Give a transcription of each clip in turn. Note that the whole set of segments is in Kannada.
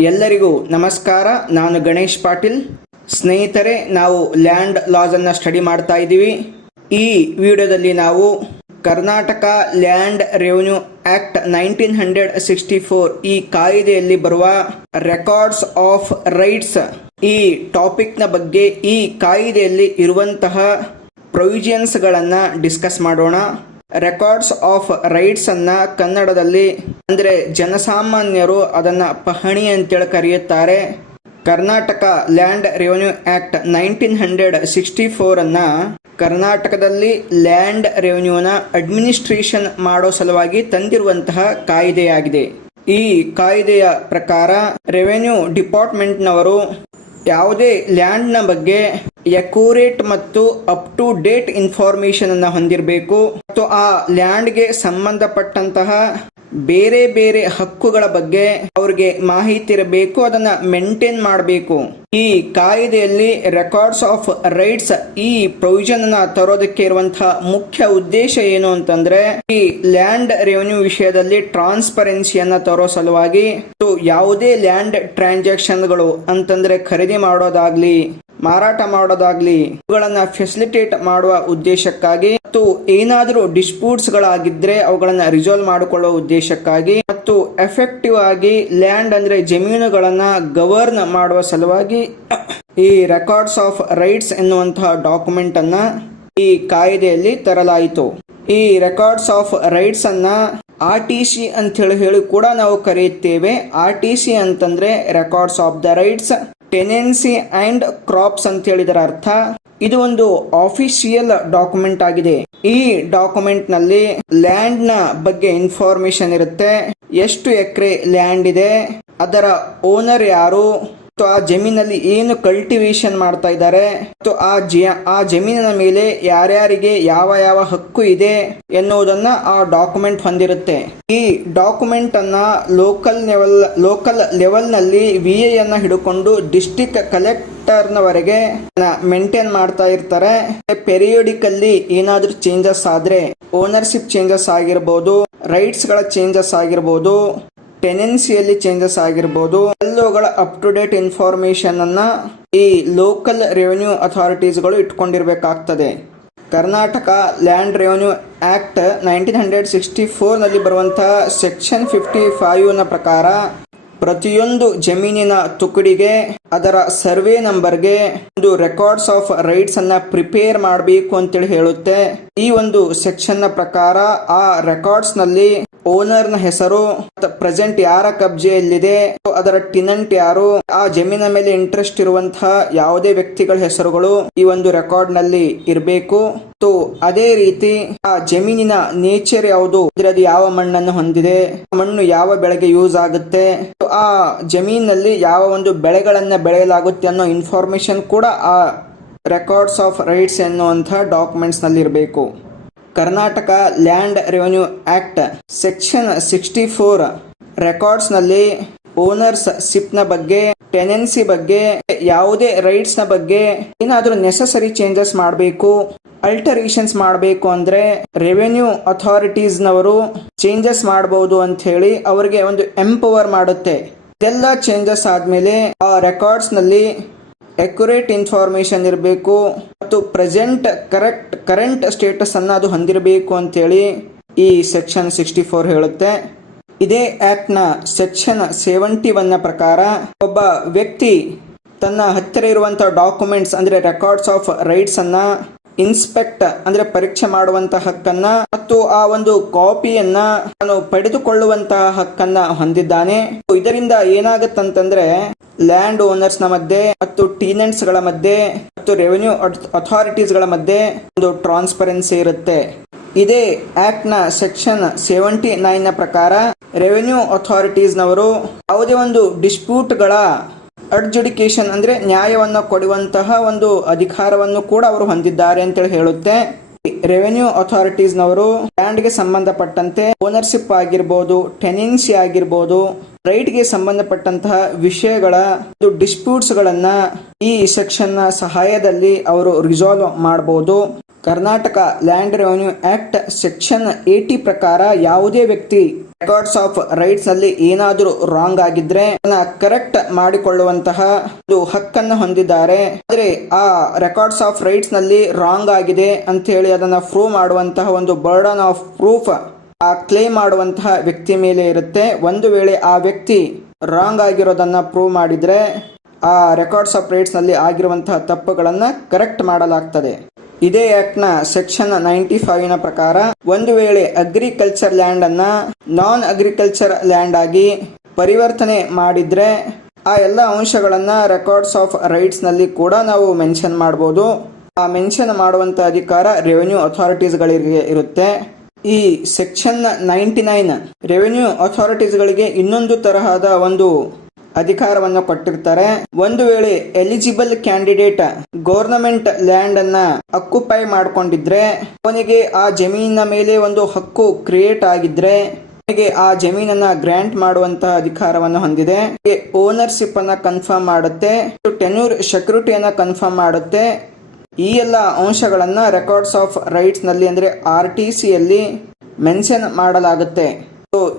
ಎಲ್ಲರಿಗೂ ನಮಸ್ಕಾರ. ನಾನು ಗಣೇಶ್ ಪಾಟೀಲ್. ಸ್ನೇಹಿತರೆ, ನಾವು ಲ್ಯಾಂಡ್ ಲಾಸ್ ಅನ್ನು ಸ್ಟಡಿ ಮಾಡ್ತಾ ಇದ್ದೀವಿ. ಈ ವಿಡಿಯೋದಲ್ಲಿ ನಾವು ಕರ್ನಾಟಕ ಲ್ಯಾಂಡ್ ರೆವಿನ್ಯೂ ಆಕ್ಟ್ 1964 ಈ ಕಾಯ್ದೆಯಲ್ಲಿ ಬರುವ ರೆಕಾರ್ಡ್ಸ್ ಆಫ್ ರೈಟ್ಸ್ ಈ ಟಾಪಿಕ್ನ ಬಗ್ಗೆ, ಈ ಕಾಯ್ದೆಯಲ್ಲಿ ಇರುವಂತಹ ಪ್ರೊವಿಷನ್ಸ್ಗಳನ್ನು ಡಿಸ್ಕಸ್ ಮಾಡೋಣ. ರೆಕಾರ್ಡ್ಸ್ ಆಫ್ ರೈಟ್ಸ್ ಅನ್ನ ಕನ್ನಡದಲ್ಲಿ ಅಂದ್ರೆ ಜನಸಾಮಾನ್ಯರು ಅದನ್ನ ಪಹಣಿ ಅಂತೇಳಿ ಕರೆಯುತ್ತಾರೆ. ಕರ್ನಾಟಕ ಲ್ಯಾಂಡ್ ರೆವಿನ್ಯೂ ಆಕ್ಟ್ 1964 ಅನ್ನ ಕರ್ನಾಟಕದಲ್ಲಿ ಲ್ಯಾಂಡ್ ರೆವಿನ್ಯೂನ ಅಡ್ಮಿನಿಸ್ಟ್ರೇಷನ್ ಮಾಡೋ ಸಲುವಾಗಿ ತಂದಿರುವಂತಹ ಕಾಯ್ದೆಯಾಗಿದೆ. ಈ ಕಾಯ್ದೆಯ ಪ್ರಕಾರ ರೆವಿನ್ಯೂ ಡಿಪಾರ್ಟ್ಮೆಂಟ್ನವರು ಯಾವುದೇ ಲ್ಯಾಂಡ್ನ ಬಗ್ಗೆ ಅಕ್ಯುರೇಟ್ ಮತ್ತು ಅಪ್ ಟು ಡೇಟ್ ಇನ್ಫಾರ್ಮೇಶನ್ ಅನ್ನು ಹೊಂದಿರಬೇಕು ಮತ್ತು ಆ ಲ್ಯಾಂಡ್ಗೆ ಸಂಬಂಧಪಟ್ಟಂತಹ ಬೇರೆ ಬೇರೆ ಹಕ್ಕುಗಳ ಬಗ್ಗೆ ಅವ್ರಿಗೆ ಮಾಹಿತಿ ಇರಬೇಕು, ಅದನ್ನ ಮೇಂಟೈನ್ ಮಾಡಬೇಕು. ಈ ಕಾಯ್ದೆಯಲ್ಲಿ ರೆಕಾರ್ಡ್ಸ್ ಆಫ್ ರೈಟ್ಸ್ ಈ ಪ್ರೊವಿಷನ್ ಅನ್ನ ತರೋದಕ್ಕೆ ಇರುವಂತಹ ಮುಖ್ಯ ಉದ್ದೇಶ ಏನು ಅಂತಂದ್ರೆ, ಈ ಲ್ಯಾಂಡ್ ರೆವಿನ್ಯೂ ವಿಷಯದಲ್ಲಿ ಟ್ರಾನ್ಸ್ಪರೆನ್ಸಿಯನ್ನ ತರೋ ಸಲುವಾಗಿ ಯಾವುದೇ ಲ್ಯಾಂಡ್ ಟ್ರಾನ್ಸಾಕ್ಷನ್ಗಳು ಅಂತಂದ್ರೆ ಖರೀದಿ ಮಾಡೋದಾಗ್ಲಿ ಮಾರಾಟ ಮಾಡೋದಾಗ್ಲಿ ಇವುಗಳನ್ನ ಫೆಸಿಲಿಟೇಟ್ ಮಾಡುವ ಉದ್ದೇಶಕ್ಕಾಗಿ ಮತ್ತು ಏನಾದರೂ ಡಿಸ್ಪ್ಯೂಟ್ಸ್ ಗಳಾಗಿದ್ರೆ ಅವುಗಳನ್ನ ರಿಸಾಲ್ವ್ ಮಾಡಿಕೊಳ್ಳುವ ಉದ್ದೇಶಕ್ಕಾಗಿ ಮತ್ತು ಎಫೆಕ್ಟಿವ್ ಆಗಿ ಲ್ಯಾಂಡ್ ಅಂದ್ರೆ ಜಮೀನುಗಳನ್ನ ಗವರ್ನ್ ಮಾಡುವ ಸಲುವಾಗಿ ಈ ರೆಕಾರ್ಡ್ಸ್ ಆಫ್ ರೈಟ್ಸ್ ಎನ್ನುವಂತಹ ಡಾಕ್ಯುಮೆಂಟ್ ಅನ್ನ ಈ ಕಾಯ್ದೆಯಲ್ಲಿ ತರಲಾಯಿತು. ಈ ರೆಕಾರ್ಡ್ಸ್ ಆಫ್ ರೈಟ್ಸ್ ಅನ್ನ RTC ಅಂತ ಹೇಳಿ ಕೂಡ ನಾವು ಕರೆಯುತ್ತೇವೆ. RTC ಅಂತಂದ್ರೆ records of the rights tenancy and crops ಅಂತ ಹೇಳಿದರ ಅರ್ಥ. ಇದು ಒಂದು ಆಫಿಷಿಯಲ್ ಡಾಕ್ಯುಮೆಂಟ್ ಆಗಿದೆ. ಈ ಡಾಕ್ಯುಮೆಂಟ್ ನಲ್ಲಿ ಲ್ಯಾಂಡ್ ನ ಬಗ್ಗೆ ಇನ್ಫಾರ್ಮೇಶನ್ ಇರುತ್ತೆ. ಎಷ್ಟು ಎಕರೆ ಲ್ಯಾಂಡ್ ಇದೆ, ಅದರ ಓನರ್ ಯಾರು, ಆ ಜಮೀನಲ್ಲಿ ಏನು ಕಲ್ಟಿವೇಶನ್ ಮಾಡ್ತಾ ಇದ್ದಾರೆ ಮತ್ತು ಆ ಜಮೀನಿನ ಮೇಲೆ ಯಾರ್ಯಾರಿಗೆ ಯಾವ ಯಾವ ಹಕ್ಕು ಇದೆ ಎನ್ನುವುದನ್ನ ಆ ಡಾಕ್ಯುಮೆಂಟ್ ಹೊಂದಿರುತ್ತೆ. ಈ ಡಾಕ್ಯುಮೆಂಟ್ ಅನ್ನ ಲೋಕಲ್ ಲೆವೆಲ್ ನಲ್ಲಿ VA ಅನ್ನ ಹಿಡ್ಕೊಂಡು ಡಿಸ್ಟ್ರಿಕ್ಟ್ ಕಲೆಕ್ಟರ್ನವರೆಗೆ ಮೇಂಟೈನ್ ಮಾಡ್ತಾ ಇರ್ತಾರೆ. ಪೆರಿಯೋಡಿಕಲ್ಲಿ ಏನಾದ್ರೂ ಚೇಂಜಸ್ ಆದ್ರೆ, ಓನರ್ಶಿಪ್ ಚೇಂಜಸ್ ಆಗಿರ್ಬೋದು, ರೈಟ್ಸ್ ಗಳ ಚೇಂಜಸ್ ಆಗಿರ್ಬೋದು, ಟೆನೆನ್ಸಿಯಲ್ಲಿ ಚೇಂಜಸ್ ಆಗಿರ್ಬೋದು, ಎಲ್ಲವುಗಳ ಅಪ್ ಟು ಡೇಟ್ ಇನ್ಫಾರ್ಮೇಶನ್ ಅನ್ನ ಈ ಲೋಕಲ್ ರೆವಿನ್ಯೂ ಅಥಾರಿಟೀಸ್ಗಳು ಇಟ್ಕೊಂಡಿರ್ಬೇಕಾಗ್ತದೆ. ಕರ್ನಾಟಕ ಲ್ಯಾಂಡ್ ರೆವಿನ್ಯೂ ಆಕ್ಟ್ 1964 ನಲ್ಲಿ ಬರುವಂತಹ ಸೆಕ್ಷನ್ 55 ನ ಪ್ರಕಾರ ಪ್ರತಿಯೊಂದು ಜಮೀನಿನ ತುಕಡಿಗೆ ಅದರ ಸರ್ವೆ ನಂಬರ್ಗೆ ಒಂದು ರೆಕಾರ್ಡ್ಸ್ ಆಫ್ ರೈಟ್ಸ್ ಅನ್ನ ಪ್ರಿಪೇರ್ ಮಾಡಬೇಕು ಅಂತೇಳಿ ಹೇಳುತ್ತೆ. ಈ ಒಂದು ಸೆಕ್ಷನ್ ನ ಪ್ರಕಾರ ಆ ರೆಕಾರ್ಡ್ಸ್ ನಲ್ಲಿ ಓನರ್ ನ ಹೆಸರು, ಪ್ರೆಸೆಂಟ್ ಯಾರ ಕಬ್ಜೆಯಲ್ಲಿದೆ, ಅದರ ಟಿನೆಂಟ್ ಯಾರು, ಆ ಜಮೀನ ಮೇಲೆ ಇಂಟ್ರೆಸ್ಟ್ ಇರುವಂತಹ ಯಾವುದೇ ವ್ಯಕ್ತಿಗಳ ಹೆಸರುಗಳು ಈ ಒಂದು ರೆಕಾರ್ಡ್ ನಲ್ಲಿ ಇರಬೇಕು. ಅದೇ ರೀತಿ ಆ ಜಮೀನಿನ ನೇಚರ್ ಯಾವುದು, ಅದು ಯಾವ ಮಣ್ಣನ್ನು ಹೊಂದಿದೆ, ಮಣ್ಣು ಯಾವ ಬೆಳೆಗೆ ಯೂಸ್ ಆಗುತ್ತೆ, ಆ ಜಮೀನಲ್ಲಿ ಯಾವ ಒಂದು ಬೆಳೆಗಳನ್ನ ಬೆಳೆಯಲಾಗುತ್ತೆ ಅನ್ನೋ ಇನ್ಫಾರ್ಮೇಶನ್ ಕೂಡ ಆ ರೆಕಾರ್ಡ್ಸ್ ಆಫ್ ರೈಟ್ಸ್ ಎನ್ನುವಂತಹ ಡಾಕ್ಯುಮೆಂಟ್ಸ್ ನಲ್ಲಿ ಇರಬೇಕು. Karnataka land revenue act section 64 records ನಲ್ಲಿ ಓನರ್ಸ್ ಶಿಪ್ ನ ಬಗ್ಗೆ, ಟೆನೆನ್ಸಿ ಬಗ್ಗೆ, ಯಾವುದೇ ರೈಟ್ಸ್ ನ ಬಗ್ಗೆ ಏನಾದ್ರೂ ನೆಸೆಸರಿ ಚೇಂಜಸ್ ಮಾಡಬೇಕು, ಅಲ್ಟರೇಷನ್ಸ್ ಮಾಡಬೇಕು ಅಂದ್ರೆ ರೆವಿನ್ಯೂ ಅಥಾರಿಟೀಸ್ ನವರು ಚೇಂಜಸ್ ಮಾಡಬಹುದು ಅಂತ ಹೇಳಿ ಅವರಿಗೆ ಒಂದು ಎಂಪವರ್ ಮಾಡುತ್ತೆ. ಇದೆಲ್ಲ ಚೇಂಜಸ್ ಆದ್ಮೇಲೆ ಆ ರೆಕಾರ್ಡ್ಸ್ ನಲ್ಲಿ ಅಕ್ಯುರೇಟ್ ಇನ್ಫಾರ್ಮೇಶನ್ ಇರಬೇಕು ಮತ್ತು ಪ್ರೆಸೆಂಟ್ ಕರೆಂಟ್ ಸ್ಟೇಟಸ್ ಅನ್ನ ಅದು ಹೊಂದಿರಬೇಕು ಅಂತೇಳಿ ಈ ಸೆಕ್ಷನ್ 64 ಹೇಳುತ್ತೆ. ಇದೇ ಆಕ್ಟ್ ನ ಸೆಕ್ಷನ್ 71 ನ ಪ್ರಕಾರ ಒಬ್ಬ ವ್ಯಕ್ತಿ ತನ್ನ ಹತ್ತಿರ ಇರುವಂತಹ ಡಾಕ್ಯುಮೆಂಟ್ಸ್ ಅಂದ್ರೆ ರೆಕಾರ್ಡ್ಸ್ ಆಫ್ ರೈಟ್ಸ್ ಅನ್ನ ಇನ್ಸ್ಪೆಕ್ಟ್ ಅಂದ್ರೆ ಪರೀಕ್ಷೆ ಮಾಡುವಂತಹ ಹಕ್ಕನ್ನ ಮತ್ತು ಆ ಒಂದು ಕಾಪಿಯನ್ನ ತಾನು ಪಡೆದುಕೊಳ್ಳುವಂತಹ ಹಕ್ಕನ್ನ ಹೊಂದಿದ್ದಾನೆ. ಇದರಿಂದ ಏನಾಗುತ್ತಂತಂದ್ರೆ ಲ್ಯಾಂಡ್ ಓನರ್ಸ್ ನ ಮಧ್ಯೆ ಮತ್ತು ಟೀನೆಂಟ್ಸ್ ಗಳ ಮಧ್ಯೆ ಮತ್ತು ರೆವಿನ್ಯೂ ಅಥಾರಿಟೀಸ್ ಗಳ ಮಧ್ಯೆ ಒಂದು ಟ್ರಾನ್ಸ್ಪರೆನ್ಸಿ ಇರುತ್ತೆ. ಇದೇ ಆಕ್ಟ್ ನ ಸೆಕ್ಷನ್ 79 ನ ಪ್ರಕಾರ ರೆವಿನ್ಯೂ ಅಥಾರಿಟೀಸ್ ನವರು ಯಾವುದೇ ಒಂದು ಡಿಸ್ಪ್ಯೂಟ್ ಗಳ ಅಡ್ಜುಡಿಕೇಶನ್ ಅಂದ್ರೆ ನ್ಯಾಯವನ್ನು ಕೊಡುವಂತಹ ಒಂದು ಅಧಿಕಾರವನ್ನು ಕೂಡ ಅವರು ಹೊಂದಿದ್ದಾರೆ ಅಂತೇಳಿ ಹೇಳುತ್ತೆ. ರೆವಿನ್ಯೂ ಅಥಾರಿಟೀಸ್ ನವರು ಲ್ಯಾಂಡ್ಗೆ ಸಂಬಂಧಪಟ್ಟಂತೆ ಓನರ್ಶಿಪ್ ಆಗಿರ್ಬೋದು, ಟೆನೆನ್ಸಿ ಆಗಿರ್ಬೋದು, ರೈಟ್ಗೆ ಸಂಬಂಧಪಟ್ಟಂತಹ ವಿಷಯಗಳ ಡಿಸ್ಪ್ಯೂಟ್ಸ್ ಗಳನ್ನ ಈ ಸೆಕ್ಷನ್ ನ ಸಹಾಯದಲ್ಲಿ ಅವರು ರಿಸಾಲ್ವ್ ಮಾಡಬಹುದು. Karnataka land revenue act section 80 ಪ್ರಕಾರ ಯಾವುದೇ ವ್ಯಕ್ತಿ ರೆಕಾರ್ಡ್ಸ್ ಆಫ್ ರೈಟ್ಸ್ ನಲ್ಲಿ ಏನಾದರೂ ರಾಂಗ್ ಆಗಿದ್ರೆ ಅದನ್ನ ಕರೆಕ್ಟ್ ಮಾಡಿಕೊಳ್ಳುವಂತಹ ಒಂದು ಹಕ್ಕನ್ನು ಹೊಂದಿದ್ದಾರೆ. ಆದ್ರೆ ಆ ರೆಕಾರ್ಡ್ಸ್ ಆಫ್ ರೈಟ್ಸ್ ನಲ್ಲಿ ರಾಂಗ್ ಆಗಿದೆ ಅಂತ ಹೇಳಿ ಅದನ್ನ ಪ್ರೂವ್ ಮಾಡುವಂತಹ ಒಂದು ಬರ್ಡನ್ ಆಫ್ ಪ್ರೂಫ್ ಆ ಕ್ಲೇಮ್ ಮಾಡುವಂತಹ ವ್ಯಕ್ತಿ ಮೇಲೆ ಇರುತ್ತೆ. ಒಂದು ವೇಳೆ ಆ ವ್ಯಕ್ತಿ ರಾಂಗ್ ಆಗಿರೋದನ್ನ ಪ್ರೂವ್ ಮಾಡಿದ್ರೆ ಆ ರೆಕಾರ್ಡ್ಸ್ ಆಫ್ ರೈಟ್ಸ್ ನಲ್ಲಿ ಆಗಿರುವಂತಹ ತಪ್ಪುಗಳನ್ನ ಕರೆಕ್ಟ್ ಮಾಡಲಾಗ್ತದೆ. ಇದೇ ಆಕ್ಟ್ ನ ಸೆಕ್ಷನ್ 95 ಪ್ರಕಾರ ಒಂದು ವೇಳೆ ಅಗ್ರಿಕಲ್ಚರ್ ಲ್ಯಾಂಡ್ ಅನ್ನ ನಾನ್ ಅಗ್ರಿಕಲ್ಚರ್ ಲ್ಯಾಂಡ್ ಆಗಿ ಪರಿವರ್ತನೆ ಮಾಡಿದ್ರೆ ಆ ಎಲ್ಲ ಅಂಶಗಳನ್ನ ರೆಕಾರ್ಡ್ಸ್ ಆಫ್ ರೈಟ್ಸ್ ನಲ್ಲಿ ಕೂಡ ನಾವು ಮೆನ್ಷನ್ ಮಾಡಬಹುದು. ಆ ಮೆನ್ಷನ್ ಮಾಡುವಂತ ಅಧಿಕಾರ ರೆವೆನ್ಯೂ ಅಥಾರಿಟೀಸ್ ಗಳಿಗೆ ಇರುತ್ತೆ. ಈ ಸೆಕ್ಷನ್ 99 ರೆವೆನ್ಯೂ ಅಥಾರಿಟೀಸ್ ಗಳಿಗೆ ಇನ್ನೊಂದು ತರಹದ ಒಂದು ಅಧಿಕಾರವನ್ನು ಕೊಟ್ಟಿರ್ತಾರೆ. ಒಂದು ವೇಳೆ ಎಲಿಜಿಬಲ್ ಕ್ಯಾಂಡಿಡೇಟ್ ಗವರ್ನಮೆಂಟ್ ಲ್ಯಾಂಡ್ ಅನ್ನ ಅಕ್ಯುಪೈ ಮಾಡ್ಕೊಂಡಿದ್ರೆ ಅವನಿಗೆ ಆ ಜಮೀನಿನ ಮೇಲೆ ಒಂದು ಹಕ್ಕು ಕ್ರಿಯೇಟ್ ಆಗಿದ್ರೆ ಅವನಿಗೆ ಆ ಜಮೀನನ್ನ ಗ್ರಾಂಟ್ ಮಾಡುವಂತಹ ಅಧಿಕಾರವನ್ನು ಹೊಂದಿದೆ. ಓನರ್ಶಿಪ್ ಅನ್ನ ಕನ್ಫರ್ಮ್ ಮಾಡುತ್ತೆ, ಟೆನ್ಯೂರ್ ಸೆಕ್ಯೂರಿಟಿಯನ್ನ ಕನ್ಫರ್ಮ್ ಮಾಡುತ್ತೆ. ಈ ಎಲ್ಲ ಅಂಶಗಳನ್ನ ರೆಕಾರ್ಡ್ಸ್ ಆಫ್ ರೈಟ್ಸ್ ನಲ್ಲಿ ಅಂದ್ರೆ RTC ಯಲ್ಲಿ ಮೆನ್ಷನ್ ಮಾಡಲಾಗುತ್ತೆ.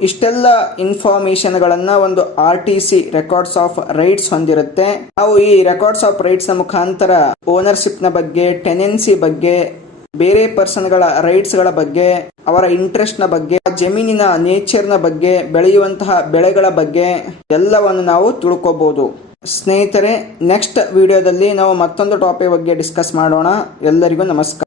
ಇಷ್ಟೆಲ್ಲ ಇನ್ಫಾರ್ಮೇಶನ್ ಗಳನ್ನ ಒಂದು RTC ರೆಕಾರ್ಡ್ಸ್ ಆಫ್ ರೈಟ್ಸ್ ಹೊಂದಿರುತ್ತೆ. ನಾವು ಈ ರೆಕಾರ್ಡ್ಸ್ ಆಫ್ ರೈಟ್ಸ್ ನ ಮುಖಾಂತರ ಓನರ್ಶಿಪ್ ನ ಬಗ್ಗೆ, ಟೆನೆನ್ಸಿ ಬಗ್ಗೆ, ಬೇರೆ ಪರ್ಸನ್ ಗಳ ರೈಟ್ಸ್ ಗಳ ಬಗ್ಗೆ, ಅವರ ಇಂಟ್ರೆಸ್ಟ್ ನ ಬಗ್ಗೆ, ಜಮೀನಿನ ನೇಚರ್ ನ ಬಗ್ಗೆ, ಬೆಳೆಯುವಂತಹ ಬೆಳೆಗಳ ಬಗ್ಗೆ ಎಲ್ಲವನ್ನು ನಾವು ತಿಳ್ಕೋಬಹುದು. ಸ್ನೇಹಿತರೆ, ನೆಕ್ಸ್ಟ್ ವಿಡಿಯೋದಲ್ಲಿ ನಾವು ಮತ್ತೊಂದು ಟಾಪಿಕ್ ಬಗ್ಗೆ ಡಿಸ್ಕಸ್ ಮಾಡೋಣ. ಎಲ್ಲರಿಗೂ ನಮಸ್ಕಾರ.